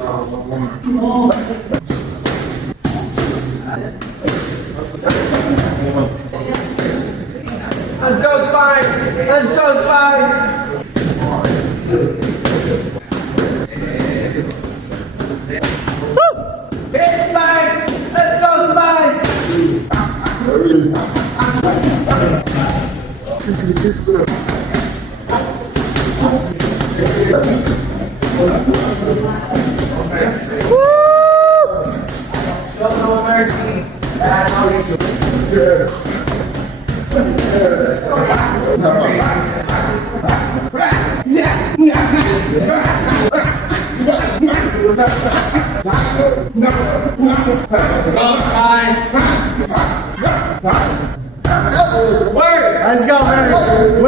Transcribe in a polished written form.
Let's go, Spike! Let's go, Spike! Hit Spike! Let's go, Spike! Show no mercy. Word! Let's go, man!